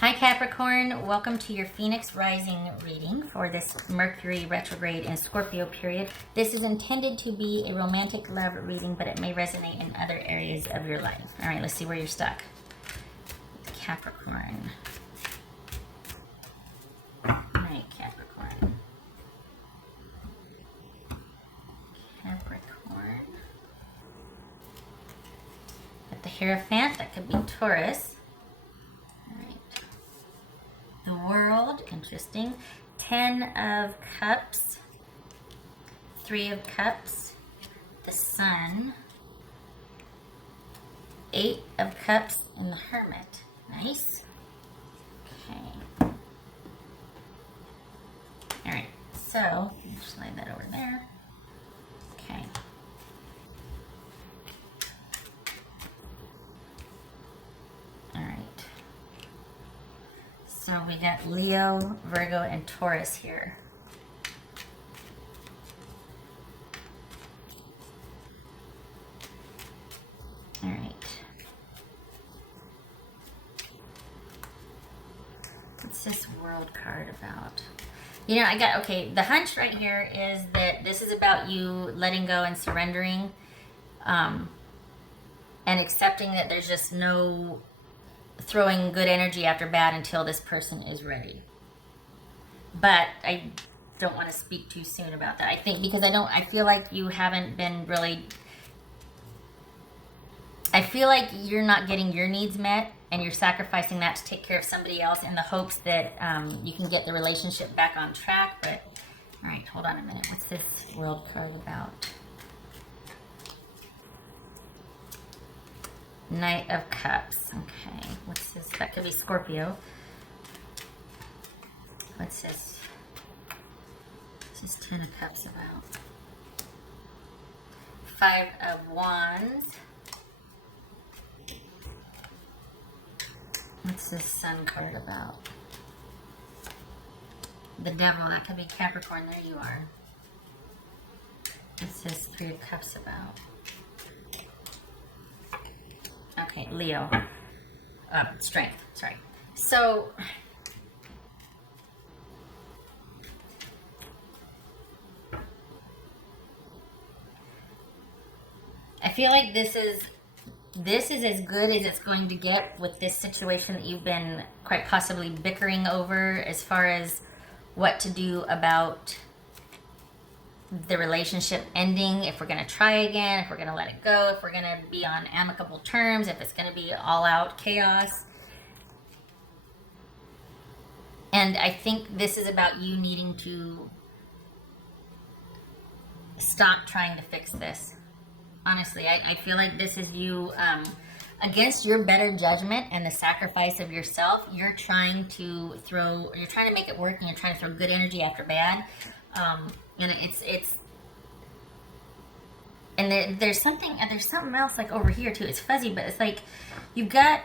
Hi Capricorn, welcome to your Phoenix Rising reading for this Mercury retrograde in Scorpio period. This is intended to be a romantic love reading, but it may resonate in other areas of your life. All right, let's see where you're stuck. Capricorn. All right, Capricorn. Capricorn. Got the Hierophant, that could be Taurus. The World, interesting. 10 of Cups, 3 of Cups, the Sun, 8 of Cups, and the Hermit. Nice. Okay. Alright, so, slide that over there. Okay. So we got Leo, Virgo, and Taurus here. All right. What's this World card about? You know, okay, the hunch right here is that this is about you letting go and surrendering, and accepting that there's just no throwing good energy after bad until this person is ready. But I don't want to speak too soon about that. I think because I feel like you haven't been really, I feel like you're not getting your needs met and you're sacrificing that to take care of somebody else in the hopes that you can get the relationship back on track. But, all right, hold on a minute. What's this World card about? Knight of Cups. Okay, what's this? That could be Scorpio. What's this? This is 10 of Cups about. 5 of Wands. What's this Sun card about? The Devil. That could be Capricorn. There you are. What's this 3 of Cups about? Okay, Leo. Strength, sorry. So, I feel like this is as good as it's going to get with this situation that you've been quite possibly bickering over as far as what to do about the relationship ending, if we're going to try again, if we're going to let it go, if we're going to be on amicable terms, if it's going to be all out chaos. And I think this is about you needing to stop trying to fix this. Honestly, I feel like this is you, against your better judgment and the sacrifice of yourself, you're trying to make it work, and you're trying to throw good energy after bad. And there's something else like over here too. It's fuzzy, but it's like you've got,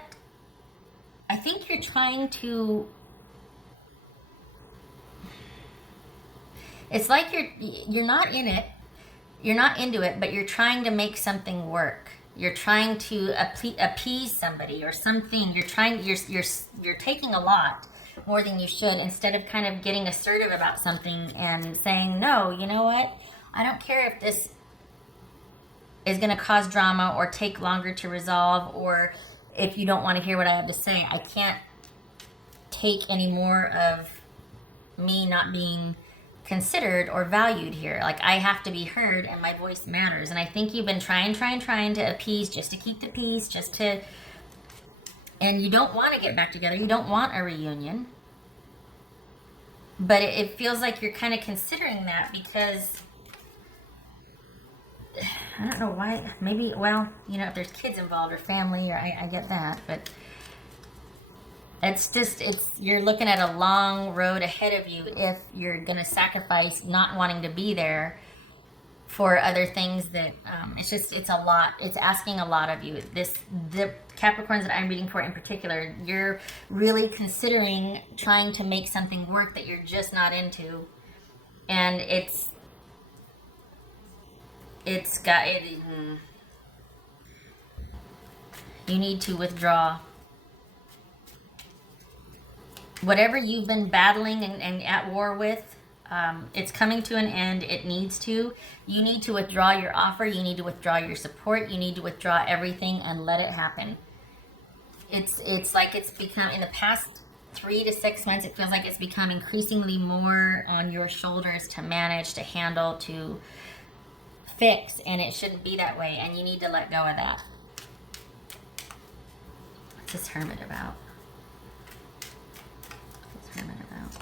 I think you're trying to, it's like you're not in it, you're not into it, but you're trying to make something work. You're trying to appease somebody or something. You're taking a lot more than you should, instead of kind of getting assertive about something and saying, no, you know what? I don't care if this is going to cause drama or take longer to resolve, or if you don't want to hear what I have to say. I can't take any more of me not being considered or valued here. Like, I have to be heard and my voice matters. And I think you've been trying to appease just to keep the peace, and you don't want to get back together. You don't want a reunion. But it feels like you're kind of considering that because, I don't know why, maybe, well, you know, if there's kids involved or family, or I get that, but you're looking at a long road ahead of you if you're going to sacrifice not wanting to be there for other things that, it's a lot. It's asking a lot of you. The Capricorns that I'm reading for in particular, you're really considering trying to make something work that you're just not into. And you need to withdraw. whatever you've been battling and at war with, it's coming to an end. It needs to. You need to withdraw your offer. You need to withdraw your support. You need to withdraw everything and let it happen. It's like it's become, in the past 3 to 6 months, it feels like it's become increasingly more on your shoulders to manage, to handle, to fix, and it shouldn't be that way, and you need to let go of that. What's this Hermit about? What's this Hermit about?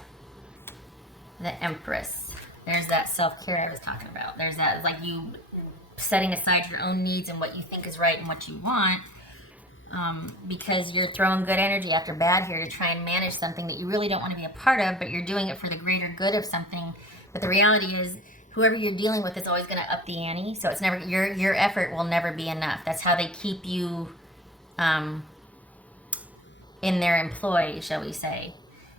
The Empress. There's that self-care I was talking about. There's that, like, you setting aside your own needs and what you think is right and what you want, because you're throwing good energy after bad here to try and manage something that you really don't want to be a part of, but you're doing it for the greater good of something. But the reality is, whoever you're dealing with is always going to up the ante. So it's never, your effort will never be enough. That's how they keep you in their employ, shall we say?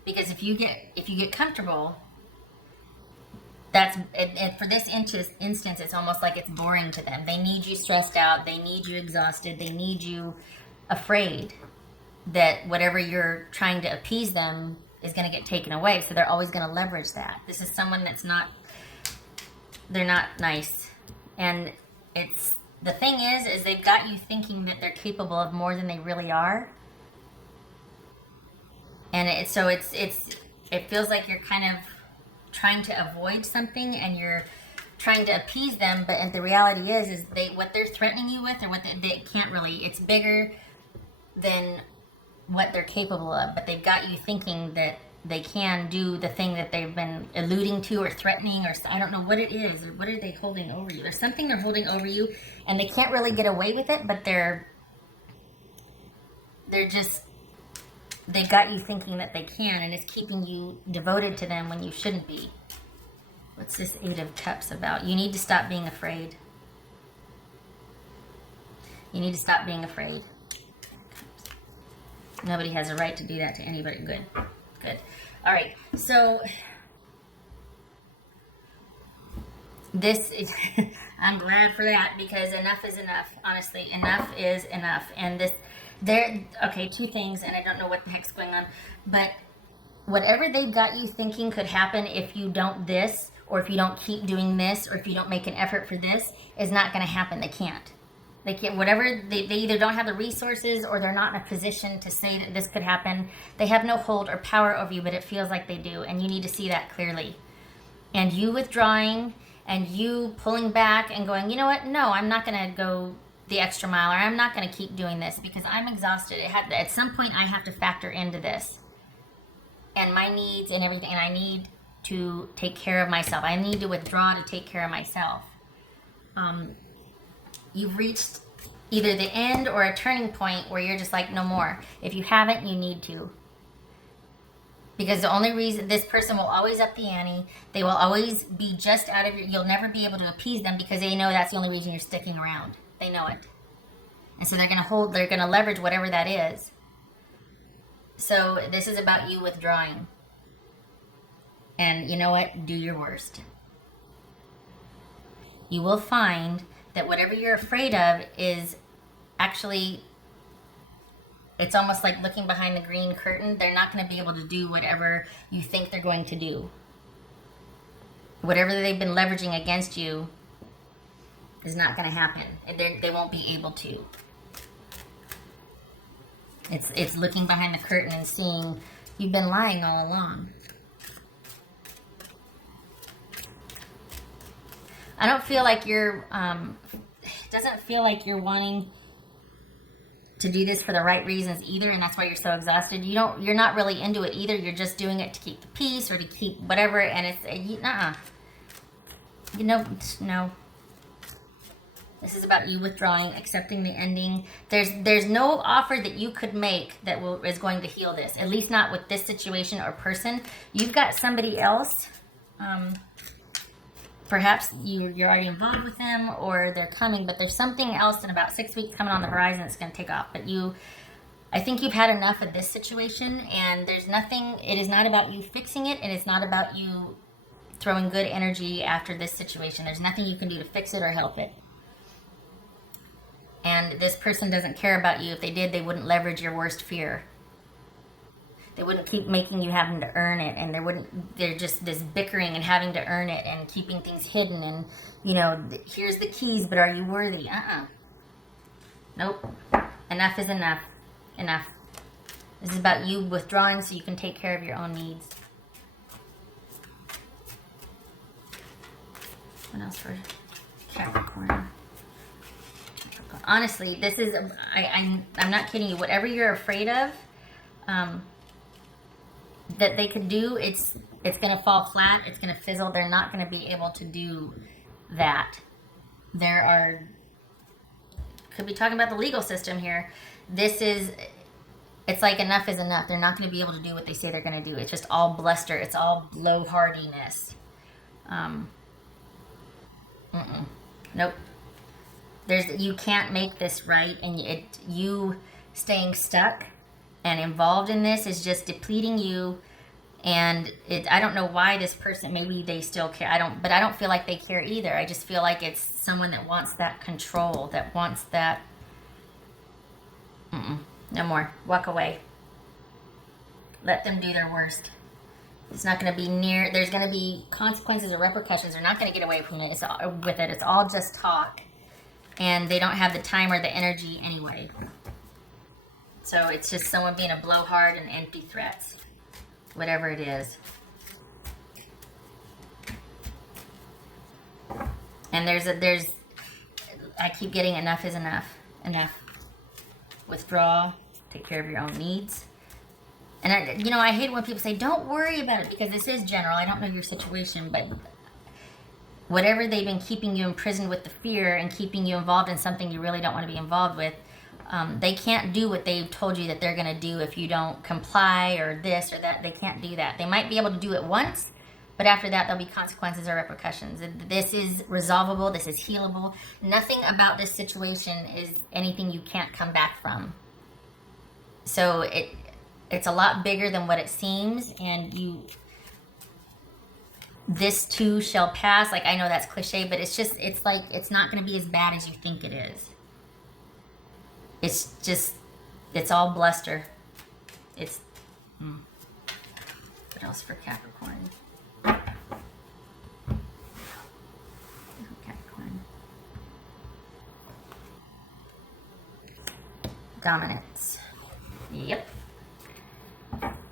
Because if you get comfortable, that's it, for this instance, it's almost like it's boring to them. They need you stressed out. They need you exhausted. They need you afraid that whatever you're trying to appease them is going to get taken away. So they're always going to leverage that. This is someone that's not, they're not nice. And it's, the thing is they've got you thinking that they're capable of more than they really are. And it feels like you're kind of trying to avoid something, and you're trying to appease them, but and the reality is what they're threatening you with, or what they can't really, it's bigger than what they're capable of, but they've got you thinking that they can do the thing that they've been alluding to or threatening, or I don't know what it is, or what are they holding over you. There's something they're holding over you, and they can't really get away with it, but they've got you thinking that they can, and it's keeping you devoted to them when you shouldn't be. What's this Eight of Cups about? You need to stop being afraid. You need to stop being afraid. Nobody has a right to do that to anybody. Good. Good. All right. So this is, I'm glad for that, because enough is enough. Honestly, enough is enough. And okay, two things, and I don't know what the heck's going on, but whatever they've got you thinking could happen if you don't this, or if you don't keep doing this, or if you don't make an effort for this, is not going to happen. They can't. They can't. Whatever, they either don't have the resources, or they're not in a position to say that this could happen. They have no hold or power over you, but it feels like they do, and you need to see that clearly. And you withdrawing, and you pulling back and going, you know what, no, I'm not going to go the extra mile, or I'm not going to keep doing this because I'm exhausted. At some point I have to factor into this and my needs and everything, and I need to take care of myself. I need to withdraw to take care of myself. You've reached either the end or a turning point where you're just like, no more. If you haven't, you need to. Because the only reason, this person will always up the ante. They will always be just out of your, you'll never be able to appease them, because they know that's the only reason you're sticking around. They know it. And so they're going to leverage whatever that is. So this is about you withdrawing. And you know what? Do your worst. You will find that whatever you're afraid of is actually, it's almost like looking behind the green curtain. They're not going to be able to do whatever you think they're going to do. Whatever they've been leveraging against you is not going to happen. They won't be able to. It's looking behind the curtain and seeing you've been lying all along. I don't feel like you're, it doesn't feel like you're wanting to do this for the right reasons either, and that's why you're so exhausted. You're not really into it either. You're just doing it to keep the peace or to keep whatever, and it's, no. This is about you withdrawing, accepting the ending. There's no offer that you could make that is going to heal this, at least not with this situation or person. You've got somebody else, perhaps you're already involved with them, or they're coming, but there's something else in about 6 weeks coming on the horizon that's going to take off. But I think you've had enough of this situation, and there's nothing, it is not about you fixing it, and it's not about you throwing good energy after this situation. There's nothing you can do to fix it or help it. And this person doesn't care about you. If they did, they wouldn't leverage your worst fear. They wouldn't keep making you having to earn it, and they're just this bickering and having to earn it and keeping things hidden and, you know, here's the keys, but are you worthy? Nope. Enough is enough. Enough. This is about you withdrawing so you can take care of your own needs. What else for Capricorn? Honestly, this is, I'm not kidding you. Whatever you're afraid of, that they could do, it's going to fall flat. It's going to fizzle. They're not going to be able to do that. Could be talking about the legal system here. It's like enough is enough. They're not going to be able to do what they say they're going to do. It's just all bluster. It's all blowhardiness. Nope. You can't make this right, and you staying stuck and involved in this is just depleting you. And I don't know why this person, maybe they still care. But I don't feel like they care either. I just feel like it's someone that wants that control, that wants that. No more. Walk away. Let them do their worst. It's not going to be there's going to be consequences or repercussions. They're not going to get away from it. It's all just talk. And they don't have the time or the energy anyway. So it's just someone being a blowhard and empty threats. Whatever it is. And I keep getting enough is enough. Enough. Withdraw. Take care of your own needs. And I hate when people say, don't worry about it, because this is general. I don't know your situation, but whatever they've been keeping you imprisoned with the fear and keeping you involved in something you really don't want to be involved with, they can't do what they've told you that they're going to do if you don't comply or this or that. They can't do that. They might be able to do it once, but after that, there'll be consequences or repercussions. This is resolvable. This is healable. Nothing about this situation is anything you can't come back from. So it's a lot bigger than what it seems, and this too shall pass. Like, I know that's cliche, but it's not going to be as bad as you think it is. It's all bluster. What else for Capricorn? Capricorn. Dominance. Yep.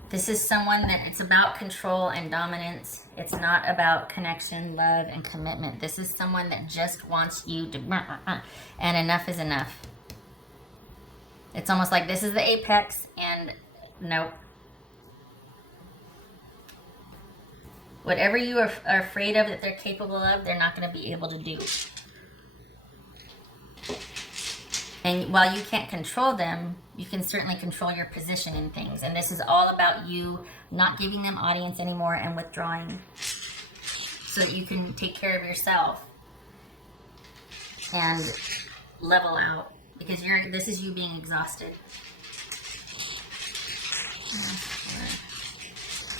This is someone that it's about control and dominance. It's not about connection, love, and commitment. This is someone that just wants you to, and enough is enough. It's almost like this is the apex, and nope. Whatever you are afraid of that they're capable of, they're not going to be able to do. And while you can't control them, you can certainly control your position in things. And this is all about you not giving them audience anymore and withdrawing so that you can take care of yourself and level out, because this is you being exhausted.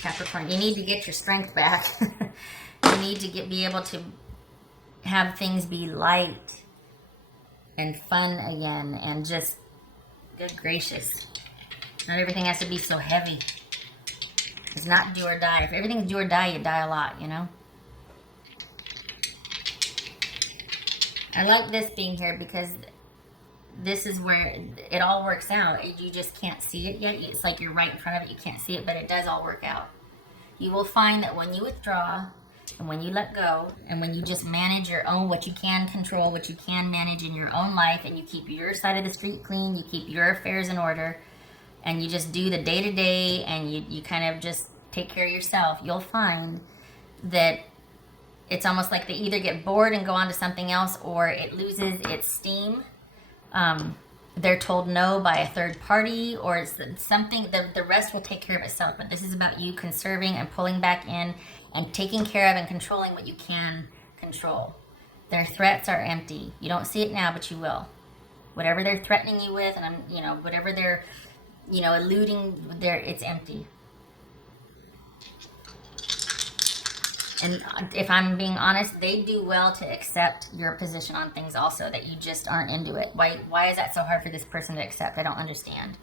Capricorn, you need to get your strength back. You need to be able to have things be light and fun again, and just, good gracious, not everything has to be so heavy. It's not do or die. If everything's do or die, you die a lot, you know? I like this being here because this is where it all works out. You just can't see it yet. It's like you're right in front of it. You can't see it, but it does all work out. You will find that when you withdraw and when you let go and when you just manage your own, what you can control, what you can manage in your own life, and you keep your side of the street clean, you keep your affairs in order, and you just do the day-to-day, and you kind of just take care of yourself, you'll find that it's almost like they either get bored and go on to something else, or it loses its steam. They're told no by a third party, or it's something, the rest will take care of itself. But this is about you conserving and pulling back in and taking care of and controlling what you can control. Their threats are empty. You don't see it now, but you will. Whatever they're threatening you with, and whatever they're, eluding, it's empty. And if I'm being honest, they do well to accept your position on things also, that you just aren't into it. Why is that so hard for this person to accept? I don't understand.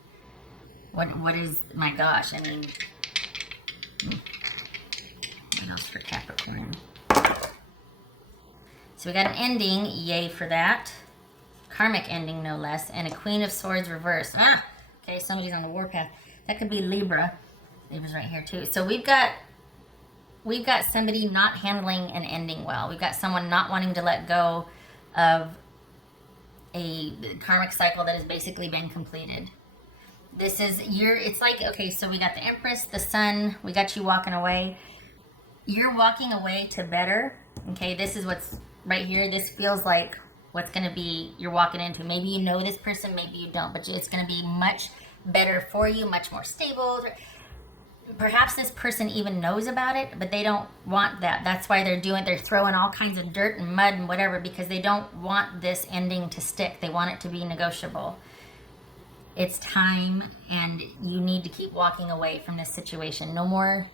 What is, my gosh, I mean, what else for Capricorn? So we got an ending, yay for that. Karmic ending, no less, and a Queen of Swords reversed. Ah, okay, somebody's on the warpath. That could be Libra. Libra's right here too. So we've got somebody not handling an ending well. We've got someone not wanting to let go of a karmic cycle that has basically been completed. This is it's like, okay, so we got the Empress, the Sun, we got you walking away. You're walking away to better. Okay, this is what's right here. This feels like what's going to be you're walking into. Maybe you know this person, maybe you don't, but it's going to be much better for you, much more stable. Perhaps this person even knows about it, but they don't want that. That's why they're throwing all kinds of dirt and mud and whatever, because they don't want this ending to stick. They want it to be negotiable. It's time, and you need to keep walking away from this situation. No more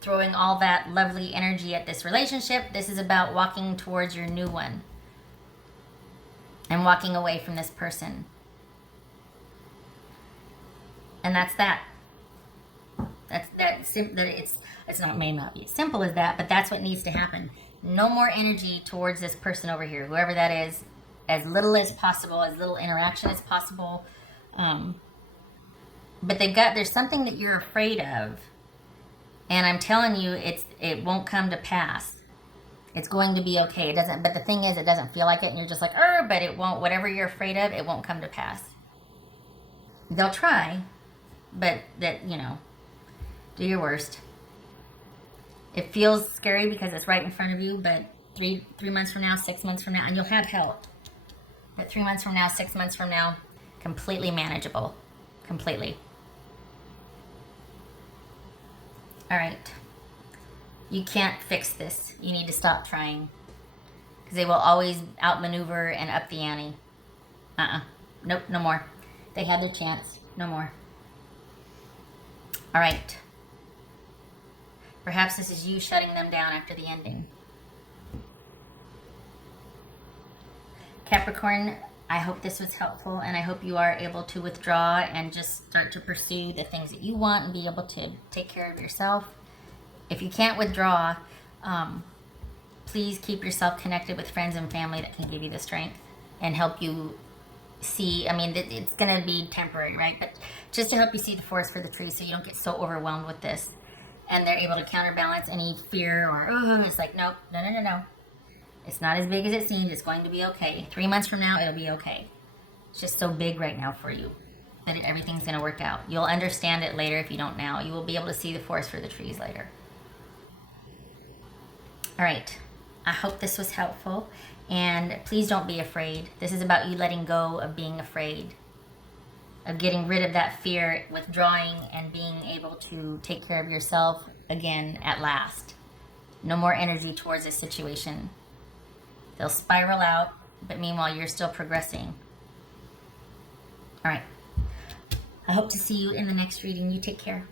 throwing all that lovely energy at this relationship. This is about walking towards your new one and walking away from this person. And that's that. It's not, may not be as simple as that, but that's what needs to happen. No more energy towards this person over here, whoever that is, as little as possible, as little interaction as possible. But there's something that you're afraid of, and I'm telling you, it won't come to pass. It's going to be okay. It doesn't, but the thing is, it doesn't feel like it, and you're just like, but it won't. Whatever you're afraid of, it won't come to pass. They'll try, but do your worst. It feels scary because it's right in front of you, but 3 months from now, 6 months from now, and you'll have help. But 3 months from now, 6 months from now, completely manageable. Completely. All right. You can't fix this. You need to stop trying. Because they will always outmaneuver and up the ante. Nope, no more. They had their chance. No more. All right. Perhaps this is you shutting them down after the ending. Capricorn, I hope this was helpful, and I hope you are able to withdraw and just start to pursue the things that you want and be able to take care of yourself. If you can't withdraw, please keep yourself connected with friends and family that can give you the strength and help you see. I mean, it's going to be temporary, right? But just to help you see the forest for the trees so you don't get so overwhelmed with this. And they're able to counterbalance any fear or, it's like, nope, no. It's not as big as it seems. It's going to be okay. 3 months from now, it'll be okay. It's just so big right now for you that everything's going to work out. You'll understand it later if you don't now. You will be able to see the forest for the trees later. All right. I hope this was helpful. And please don't be afraid. This is about you letting go of being afraid, of getting rid of that fear, withdrawing, and being able to take care of yourself again at last. No more energy towards this situation. They'll spiral out, but meanwhile, you're still progressing. All right. I hope to see you in the next reading. You take care.